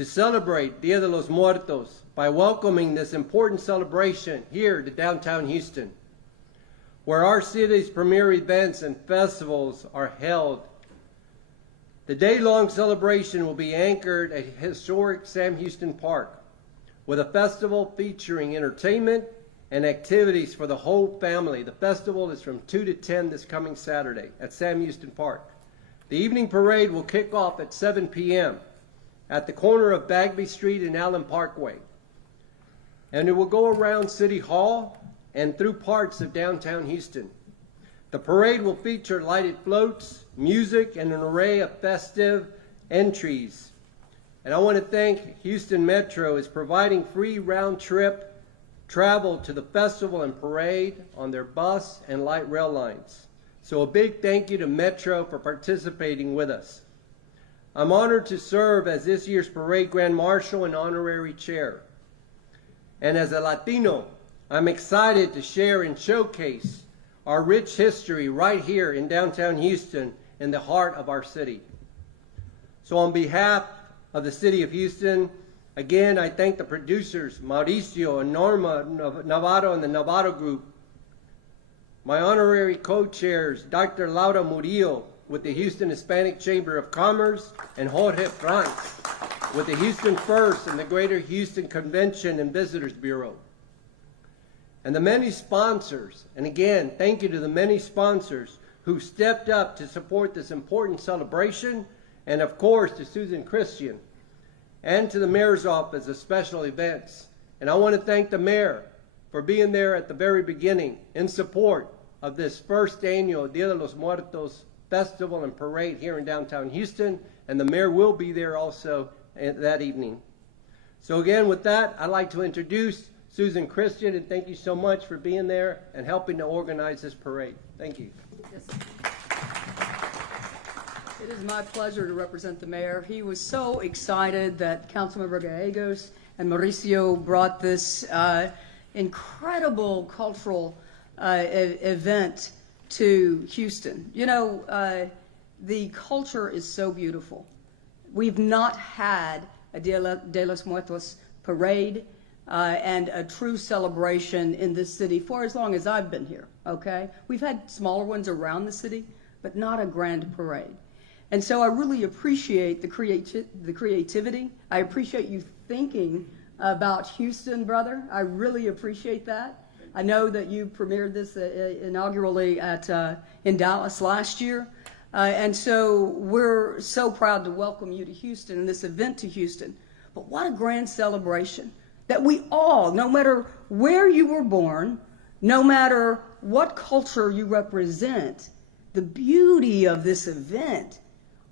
to celebrate Dia de los Muertos by welcoming this important celebration here to downtown Houston, where our city's premier events and festivals are held. The day-long celebration will be anchored at historic Sam Houston Park, with a festival featuring entertainment and activities for the whole family. The festival is from 2 to 10 this coming Saturday at Sam Houston Park. The evening parade will kick off at 7 p.m. at the corner of Bagby Street and Allen Parkway. And it will go around City Hall and through parts of downtown Houston. The parade will feature lighted floats, music, and an array of festive entries. And I want to thank Houston Metro is providing free round-trip travel to the festival and parade on their bus and light rail lines. So a big thank you to Metro for participating with us. I'm honored to serve as this year's Parade Grand Marshal and Honorary Chair. And as a Latino, I'm excited to share and showcase our rich history right here in downtown Houston, in the heart of our city. So on behalf of the City of Houston, again, I thank the producers, Mauricio and Norma Navarro and the Navarro Group, my honorary co-chairs, Dr. Laura Murillo with the Houston Hispanic Chamber of Commerce, and Jorge Franz with the Houston First and the Greater Houston Convention and Visitors Bureau. And the many sponsors, and again, thank you to the many sponsors who stepped up to support this important celebration, and of course to Susan Christian, and to the Mayor's Office of Special Events. And I want to thank the Mayor for being there at the very beginning in support of this first annual Dia de los Muertos Festival and Parade here in downtown Houston, and the Mayor will be there also that evening. So again, with that, I'd like to introduce Susan Christian, and thank you so much for being there and helping to organize this parade. Thank you. Yes. It is my pleasure to represent the Mayor. He was so excited that Councilmember Gallegos and Mauricio brought this incredible cultural event to Houston. You know, the culture is so beautiful. We've not had a Dia de los Muertos parade and a true celebration in this city for as long as I've been here, okay? We've had smaller ones around the city, but not a grand parade. And so I really appreciate the creativity. I appreciate you thinking about Houston, brother. I really appreciate that. I know that you premiered this inaugurally in Dallas last year. And so we're so proud to welcome you to Houston and this event to Houston. But what a grand celebration that we all, no matter where you were born, no matter what culture you represent, the beauty of this event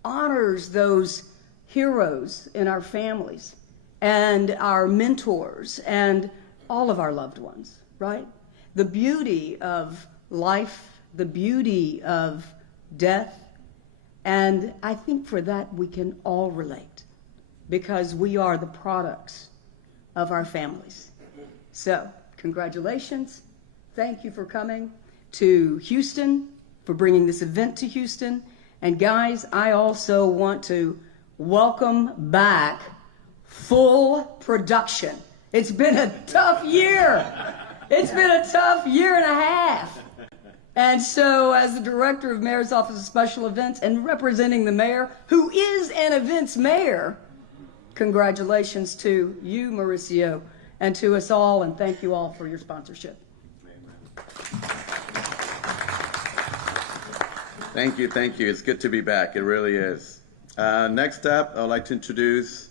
honors those heroes in our families and our mentors and all of our loved ones, right? The beauty of life, the beauty of death, and I think for that we can all relate because we are the products of our families. So, congratulations. Thank you for coming to Houston, for bringing this event to Houston. And guys, I also want to welcome back full production. It's been a tough year. It's been a tough year and a half. And so as the director of Mayor's Office of Special Events and representing the mayor, who is an events mayor, congratulations to you, Mauricio, and to us all, and thank you all for your sponsorship. Thank you, thank you. It's good to be back. It really is. Next up, I'd like to introduce,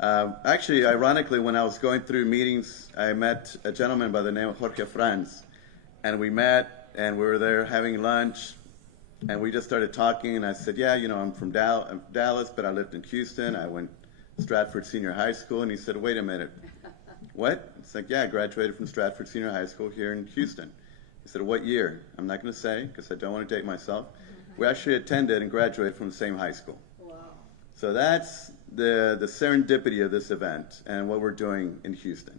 actually, ironically, when I was going through meetings, I met a gentleman by the name of Jorge Franz, and we met, and we were there having lunch, and we just started talking, and I said, yeah, you know, I'm from Dallas, but I lived in Houston. I went to Stratford Senior High School, and he said, wait a minute. What? It's like, yeah, I graduated from Stratford Senior High School here in Houston. He said, what year? I'm not going to say, because I don't want to date myself. We actually attended and graduated from the same high school. Wow. So that's the serendipity of this event and what we're doing in Houston.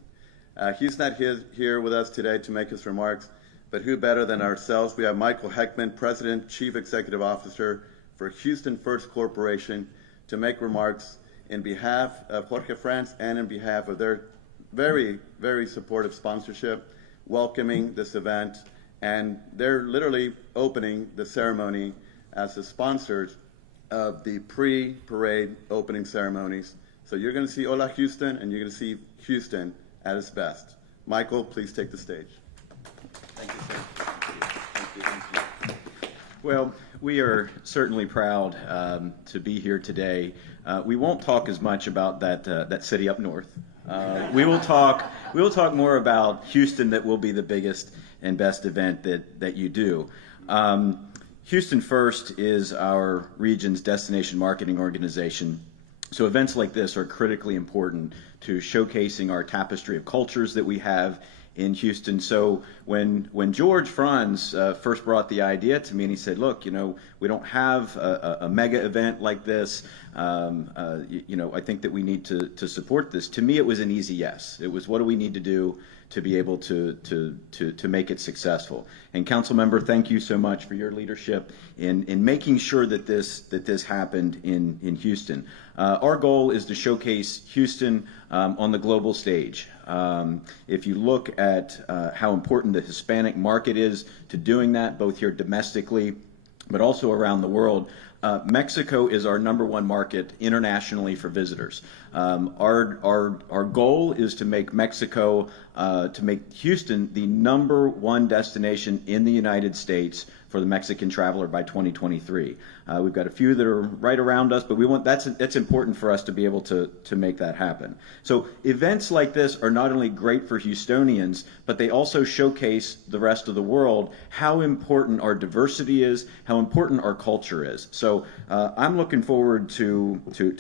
He's not here with us today to make his remarks, but who better than ourselves? We have Michael Heckman, President, Chief Executive Officer for Houston First Corporation, to make remarks in behalf of Jorge Franz and in behalf of their very, very supportive sponsorship, welcoming this event, and they're literally opening the ceremony as the sponsors of the pre-parade opening ceremonies. So you're going to see Hola Houston, and you're going to see Houston at its best. Michael, please take the stage. Thank you, sir. Thank you. Thank you. Well, we are certainly proud to be here today. We won't talk as much about that city up north. We will talk more about Houston, that will be the biggest and best event that you do. Houston First is our region's destination marketing organization. So events like this are critically important to showcasing our tapestry of cultures that we have in Houston. So when George Franz first brought the idea to me, and he said, look, we don't have a mega event like this. I think that we need to support this. To me, it was an easy yes. It was, what do we need to do to be able to make it successful? And council member, thank you so much for your leadership in making sure that this happened in Houston. Our goal is to showcase Houston on the global stage. If you look at how important the Hispanic market is to doing that, both here domestically, but also around the world, Mexico is our #1 market internationally for visitors. Our goal is to make Mexico, to make Houston the #1 destination in the United States for the Mexican traveler by 2023. We've got a few that are right around us, but that's important for us to be able to make that happen. So events like this are not only great for Houstonians, but they also showcase the rest of the world how important our diversity is, how important our culture is. So I'm looking forward to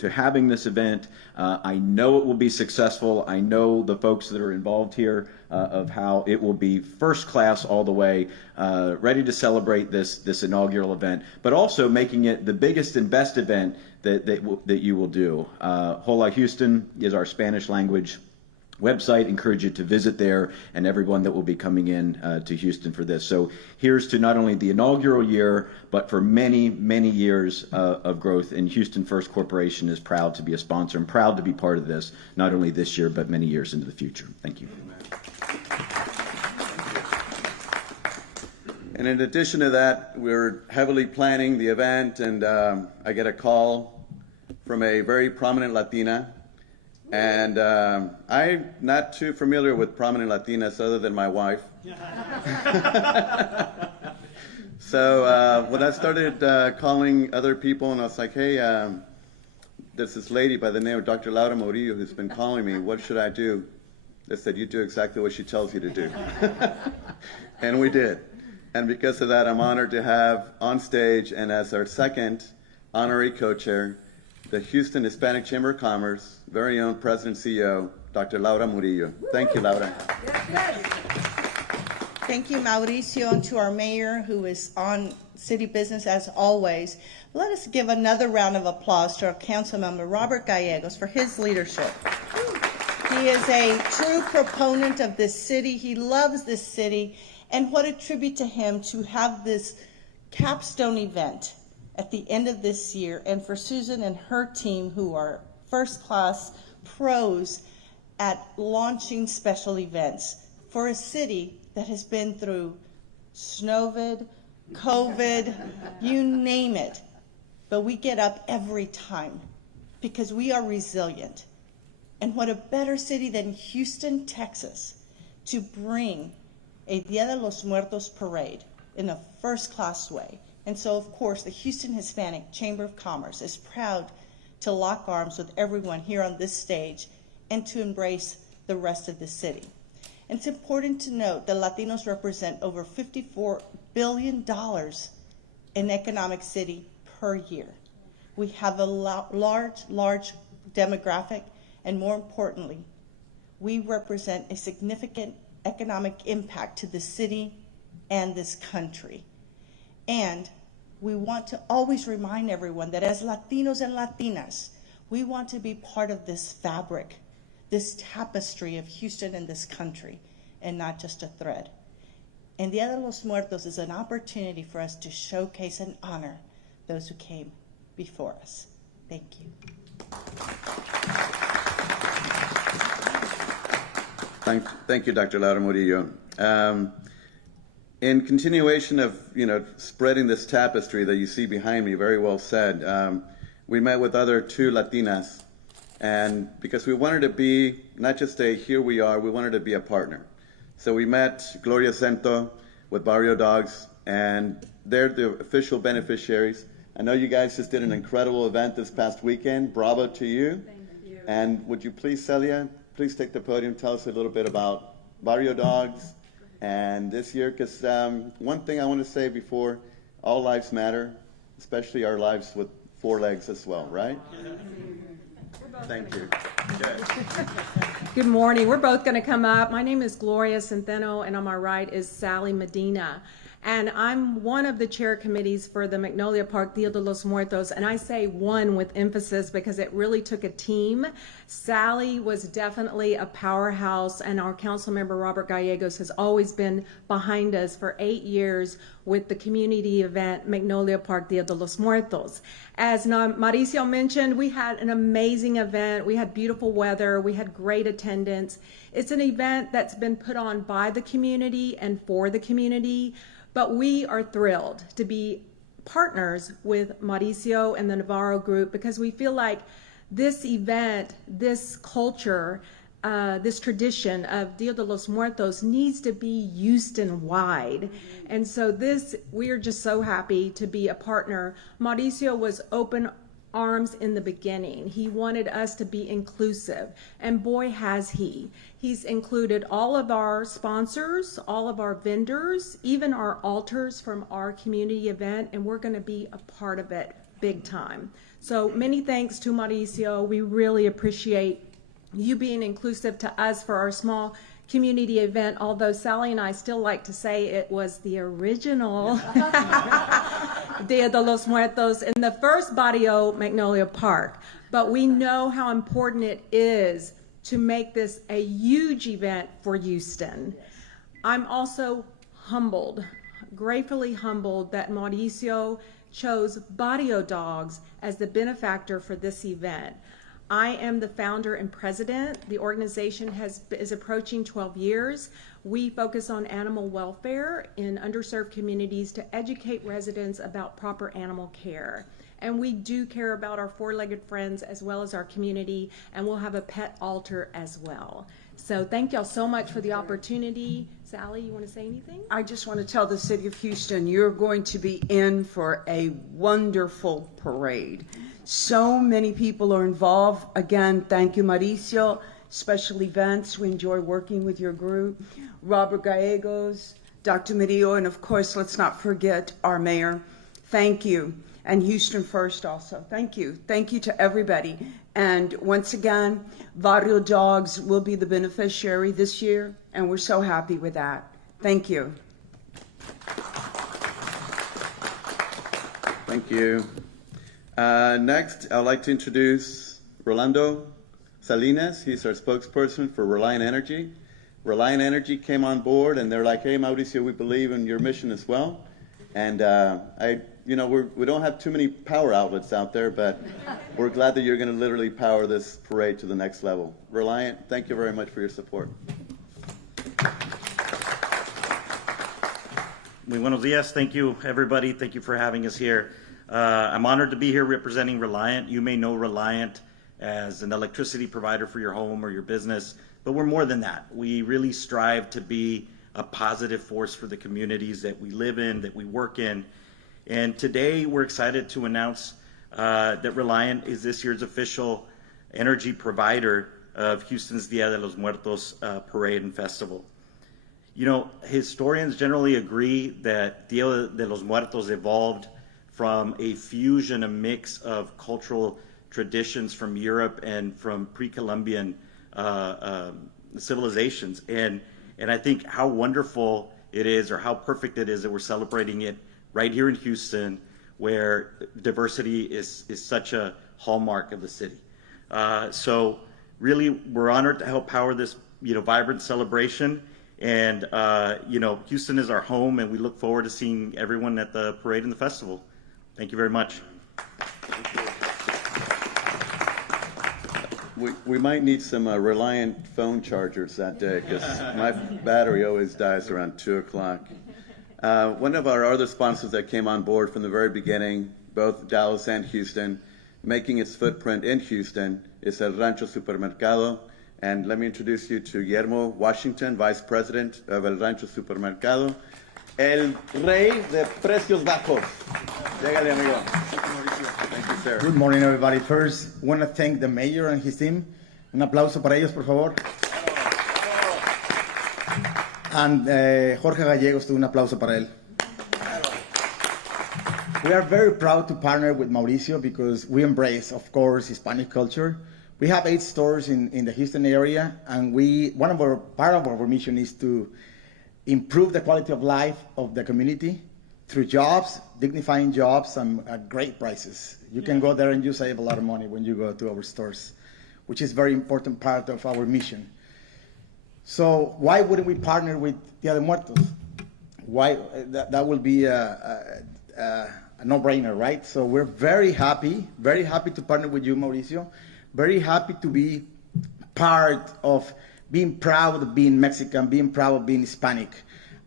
having this event. I know it will be successful. I know the folks that are involved here of how it will be first class all the way, ready to celebrate this inaugural event, but also making it the biggest and best event that you will do. Hola Houston is our Spanish language website. Encourage you to visit there, and everyone that will be coming in to Houston for this. So here's to not only the inaugural year, but for many, many years of growth. And Houston First Corporation is proud to be a sponsor and proud to be part of this, not only this year, but many years into the future. Thank you. And in addition to that, we're heavily planning the event, and I get a call from a very prominent Latina. And I'm not too familiar with prominent Latinas other than my wife. So when I started calling other people, and I was like, hey, there's this lady by the name of Dr. Laura Murillo who's been calling me. What should I do? They said, you do exactly what she tells you to do. And we did. And because of that, I'm honored to have on stage, and as our second honorary co-chair, the Houston Hispanic Chamber of Commerce, very own President and CEO, Dr. Laura Murillo. Thank you, Laura. Thank you, Mauricio, and to our mayor, who is on city business as always. Let us give another round of applause to our council member, Robert Gallegos, for his leadership. He is a true proponent of this city. He loves this city, and what a tribute to him to have this capstone event at the end of this year, and for Susan and her team, who are first-class pros at launching special events for a city that has been through snowvid, COVID, you name it. But we get up every time because we are resilient. And what a better city than Houston, Texas, to bring a Dia de los Muertos parade in a first-class way. And so, of course, the Houston Hispanic Chamber of Commerce is proud to lock arms with everyone here on this stage and to embrace the rest of the city. And it's important to note that Latinos represent over $54 billion in economic city per year. We have a large demographic, and more importantly, we represent a significant economic impact to the city and this country. And we want to always remind everyone that as Latinos and Latinas, we want to be part of this fabric, this tapestry of Houston and this country, and not just a thread. And Dia de los Muertos is an opportunity for us to showcase and honor those who came before us. Thank you. Thank you, Dr. Laura Murillo. In continuation of, spreading this tapestry that you see behind me, very well said, we met with other two Latinas, and because we wanted to be, not just a here we are, we wanted to be a partner. So we met Gloria Cento with Barrio Dogs, and they're the official beneficiaries. I know you guys just did an incredible event this past weekend. Bravo to you. Thank you. And would you please, Celia, please take the podium, tell us a little bit about Barrio Dogs and this year, because one thing I want to say before, all lives matter, especially our lives with 4 legs as well, right? Thank you. Okay. Good morning. We're both going to come up. My name is Gloria Centeno, and on my right is Sally Medina. And I'm one of the chair committees for the Magnolia Park Dia de los Muertos, and I say one with emphasis because it really took a team. Sally was definitely a powerhouse, and our council member Robert Gallegos has always been behind us for 8 years with the community event Magnolia Park Dia de los Muertos. As Mauricio mentioned, we had an amazing event. We had beautiful weather. We had great attendance. It's an event that's been put on by the community and for the community. But we are thrilled to be partners with Mauricio and the Navarro group because we feel like this event, this culture, this tradition of Dia de los Muertos needs to be Houston-wide. And so we are just so happy to be a partner. Mauricio was open arms in the beginning. He wanted us to be inclusive, and boy has he. He's included all of our sponsors, all of our vendors, even our altars from our community event, and we're going to be a part of it big time. So many thanks to Mauricio. We really appreciate you being inclusive to us for our small community event, although Sally and I still like to say it was the original Dia de los Muertos in the first barrio, Magnolia Park. But we know how important it is to make this a huge event for Houston. I'm also humbled, gratefully humbled that Mauricio chose Barrio Dogs as the benefactor for this event. I am the founder and president. The organization is approaching 12 years. We focus on animal welfare in underserved communities to educate residents about proper animal care. And we do care about our 4-legged friends as well as our community, and we'll have a pet altar as well. So thank y'all so much for the opportunity. Sally, you want to say anything? I just want to tell the city of Houston, you're going to be in for a wonderful parade. So many people are involved. Again, thank you, Mauricio. Special events, we enjoy working with your group. Robert Gallegos, Dr. Murillo, and of course, let's not forget our mayor. Thank you. And Houston First also. Thank you. Thank you to everybody. And once again, Barrio Dogs will be the beneficiary this year, and we're so happy with that. Thank you. Thank you. Next, I'd like to introduce Rolando Salinas. He's our spokesperson for Reliant Energy. Reliant Energy came on board, and they're like, hey, Mauricio, we believe in your mission as well. And we don't have too many power outlets out there, but we're glad that you're going to literally power this parade to the next level. Reliant, thank you very much for your support. Muy buenos días. Thank you, everybody. Thank you for having us here. I'm honored to be here representing Reliant. You may know Reliant as an electricity provider for your home or your business, but we're more than that. We really strive to be a positive force for the communities that we live in, that we work in. And today we're excited to announce that Reliant is this year's official energy provider of Houston's Dia de los Muertos Parade and Festival. You know, historians generally agree that Dia de los Muertos evolved from a fusion, a mix of cultural traditions from Europe and from pre-Columbian civilizations. And I think how wonderful it is, or how perfect it is, that we're celebrating it right here in Houston, where diversity is such a hallmark of the city. So really, we're honored to help power this, vibrant celebration. And, Houston is our home, and we look forward to seeing everyone at the parade and the festival. Thank you very much. We might need some Reliant phone chargers that day because my battery always dies around 2 o'clock. One of our other sponsors that came on board from the very beginning, both Dallas and Houston, making its footprint in Houston, is El Rancho Supermercado. And let me introduce you to Guillermo Washington, Vice President of El Rancho Supermercado, el rey de precios bajos. Llegale, amigo. Thank you, sir. Good morning, everybody. First, want to thank the mayor and his team. Un aplauso para ellos, por favor. And Jorge Gallegos, un aplauso para él. We are very proud to partner with Mauricio because we embrace, of course, Hispanic culture. We have 8 stores in the Houston area, and part of our mission is to improve the quality of life of the community through jobs, dignifying jobs, and great prices. You can go there and you save a lot of money when you go to our stores, which is a very important part of our mission. So why wouldn't we partner with Dia de Muertos? Why? That will be a no-brainer, right? So we're very happy to partner with you, Mauricio. Very happy to be part of being proud of being Mexican, being proud of being Hispanic.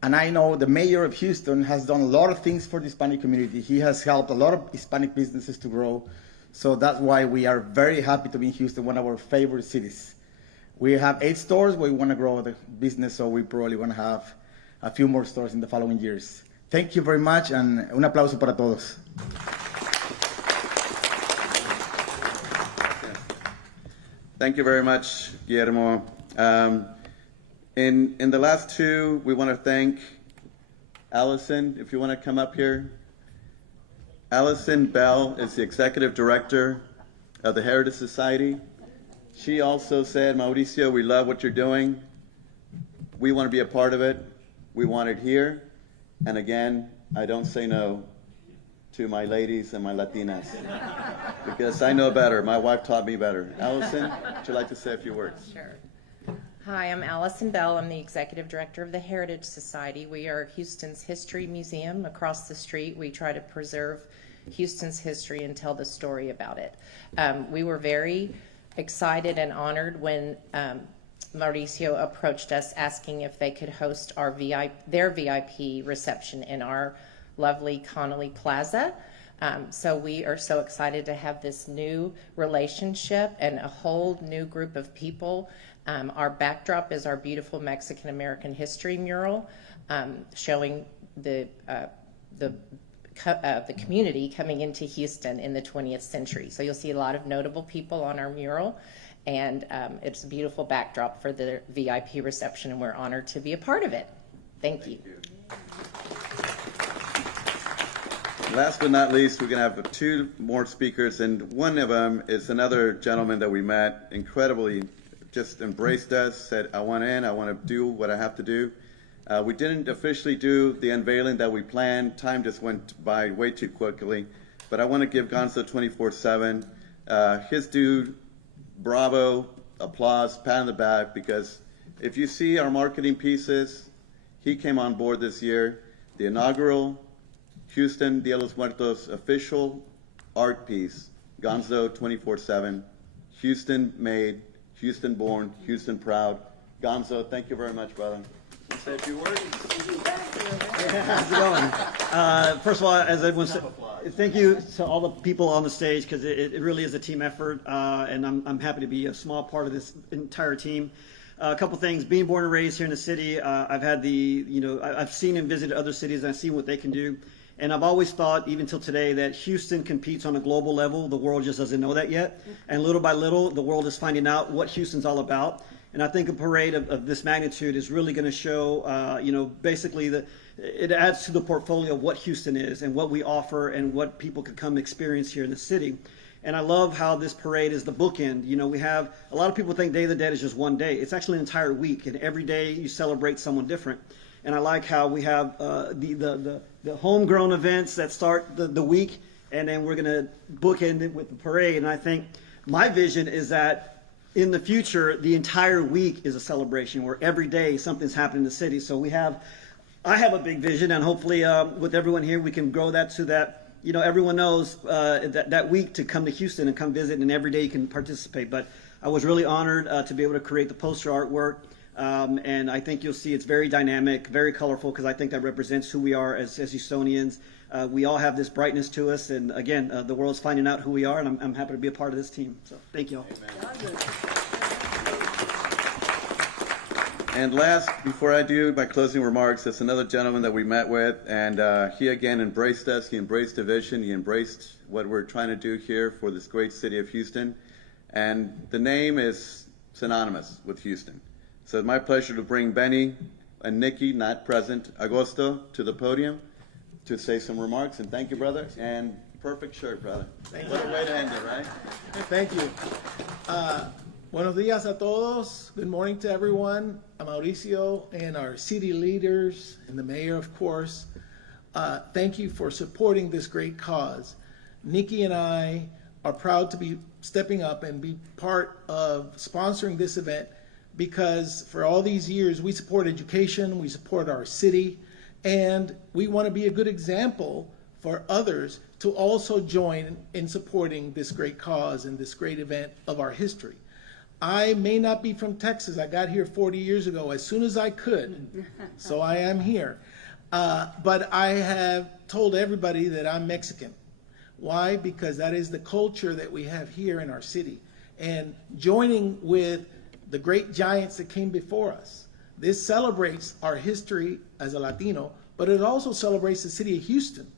And I know the mayor of Houston has done a lot of things for the Hispanic community. He has helped a lot of Hispanic businesses to grow. So that's why we are very happy to be in Houston, one of our favorite cities. We have 8 stores. We want to grow the business, so we probably want to have a few more stores in the following years. Thank you very much, and un aplauso para todos. Thank you very much, Guillermo. In the last 2, we want to thank Allison, if you want to come up here. Allison Bell is the Executive Director of the Heritage Society. She also said, Mauricio, we love what you're doing. We want to be a part of it. We want it here. And again, I don't say no to my ladies and my Latinas because I know better. My wife taught me better. Allison, would you like to say a few words? Sure. Hi, I'm Allison Bell. I'm the Executive Director of the Heritage Society. We are Houston's history museum. Across the street, we try to preserve Houston's history and tell the story about it. We were very excited and honored when Mauricio approached us asking if they could host their VIP reception in our lovely Connolly Plaza. So we are so excited to have this new relationship and a whole new group of people. Our backdrop is our beautiful Mexican-American history mural showing the community coming into Houston in the 20th century. So you'll see a lot of notable people on our mural, and it's a beautiful backdrop for the VIP reception, and we're honored to be a part of it. Thank you. Last but not least, we're going to have 2 more speakers, and one of them is another gentleman that we met, incredibly just embraced us, said, I want in, I want to do what I have to do. We didn't officially do the unveiling that we planned. Time just went by way too quickly. But I want to give Gonzo 24/7 his due, bravo, applause, pat on the back, because if you see our marketing pieces, he came on board this year. The inaugural Houston Dia de los Muertos official art piece, Gonzo 24/7, Houston made, Houston born, Houston proud. Gonzo, thank you very much, brother. Say a few words. How's it going? First of all, as everyone said, thank you to all the people on the stage because it really is a team effort, and I'm happy to be a small part of this entire team. A couple things: being born and raised here in the city, I've had I've seen and visited other cities, and I've seen what they can do. And I've always thought, even till today, that Houston competes on a global level. The world just doesn't know that yet. And little by little, the world is finding out what Houston's all about. And I think a parade of this magnitude is really going to show, basically it adds to the portfolio of what Houston is and what we offer and what people could come experience here in the city. And I love how this parade is the bookend. We have, a lot of people think Day of the Dead is just one day. It's actually an entire week, and every day you celebrate someone different. And I like how we have the homegrown events that start the week, and then we're going to bookend it with the parade. And I think my vision is that in the future, the entire week is a celebration where every day something's happening in the city. So I have a big vision, and hopefully with everyone here, we can grow that so that everyone knows that week to come to Houston and come visit, and every day you can participate. But I was really honored to be able to create the poster artwork. And I think you'll see it's very dynamic, very colorful, because I think that represents who we are as Houstonians. We all have this brightness to us, and again, the world's finding out who we are, and I'm happy to be a part of this team. So thank you all. And last, before I do my closing remarks, there's another gentleman that we met with, and he again embraced us. He embraced the vision. He embraced what we're trying to do here for this great city of Houston. And the name is synonymous with Houston. So it's my pleasure to bring Benny and Nikki, not present, Agosto, to the podium to say some remarks. And thank you, brother. And perfect shirt, brother. What a way to end it, right? Thank you. Buenos días a todos. Good morning to everyone. Mauricio and our city leaders and the mayor, of course. Thank you for supporting this great cause. Nikki and I are proud to be stepping up and be part of sponsoring this event because for all these years we support education, we support our city, and we want to be a good example for others to also join in supporting this great cause and this great event of our history. I may not be from Texas. I got here 40 years ago as soon as I could, so I am here. But I have told everybody that I'm Mexican. Why? Because that is the culture that we have here in our city. And joining with the great giants that came before us, this celebrates our history as a Latino, but it also celebrates the city of Houston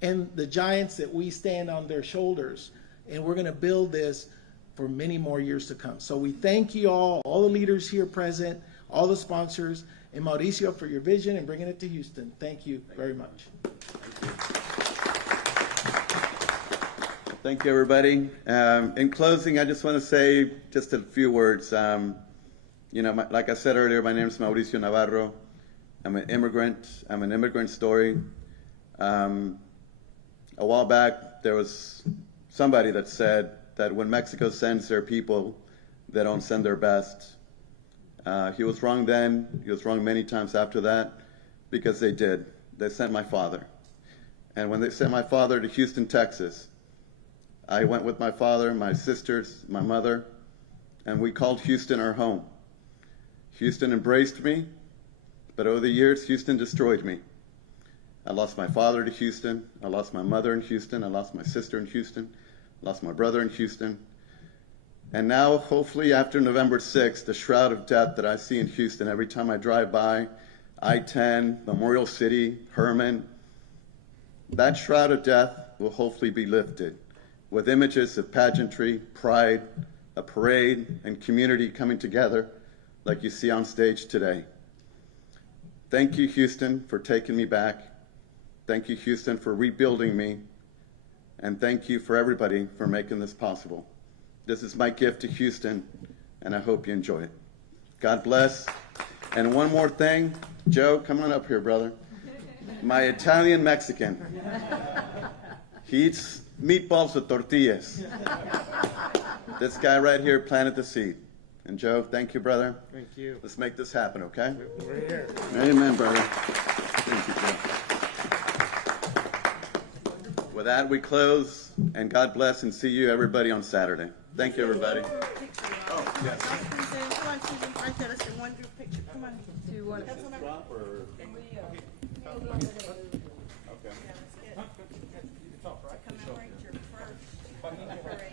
and the giants that we stand on their shoulders. And we're going to build this for many more years to come. So we thank you all the leaders here present, all the sponsors, and Mauricio for your vision and bringing it to Houston. Thank you very much. Thank you, everybody. In closing, I just want to say just a few words. Like I said earlier, my name is Mauricio Navarro. I'm an immigrant. I'm an immigrant story. A while back, there was somebody that said that when Mexico sends their people, they don't send their best. He was wrong then. He was wrong many times after that, because they did. They sent my father. And when they sent my father to Houston, Texas, I went with my father, my sisters, my mother, and we called Houston our home. Houston embraced me, but over the years, Houston destroyed me. I lost my father to Houston. I lost my mother in Houston. I lost my sister in Houston. Lost my brother in Houston. And now, hopefully, after November 6th, the shroud of death that I see in Houston every time I drive by I-10, Memorial City, Herman, that shroud of death will hopefully be lifted with images of pageantry, pride, a parade, and community coming together like you see on stage today. Thank you, Houston, for taking me back. Thank you, Houston, for rebuilding me. And thank you for everybody for making this possible. This is my gift to Houston, and I hope you enjoy it. God bless. And one more thing. Joe, come on up here, brother. My Italian Mexican. He eats meatballs with tortillas. This guy right here planted the seed. And Joe, thank you, brother. Thank you. Let's make this happen, okay? We're here. Amen, brother. Thank you, Joe. With that, we close, and God bless, and see you, everybody, on Saturday. Thank you, everybody. Oh, yes. Come on, Susan, right there. Let's get one group picture. Come on. Do you want to? Drop or? Okay. Come out right here first.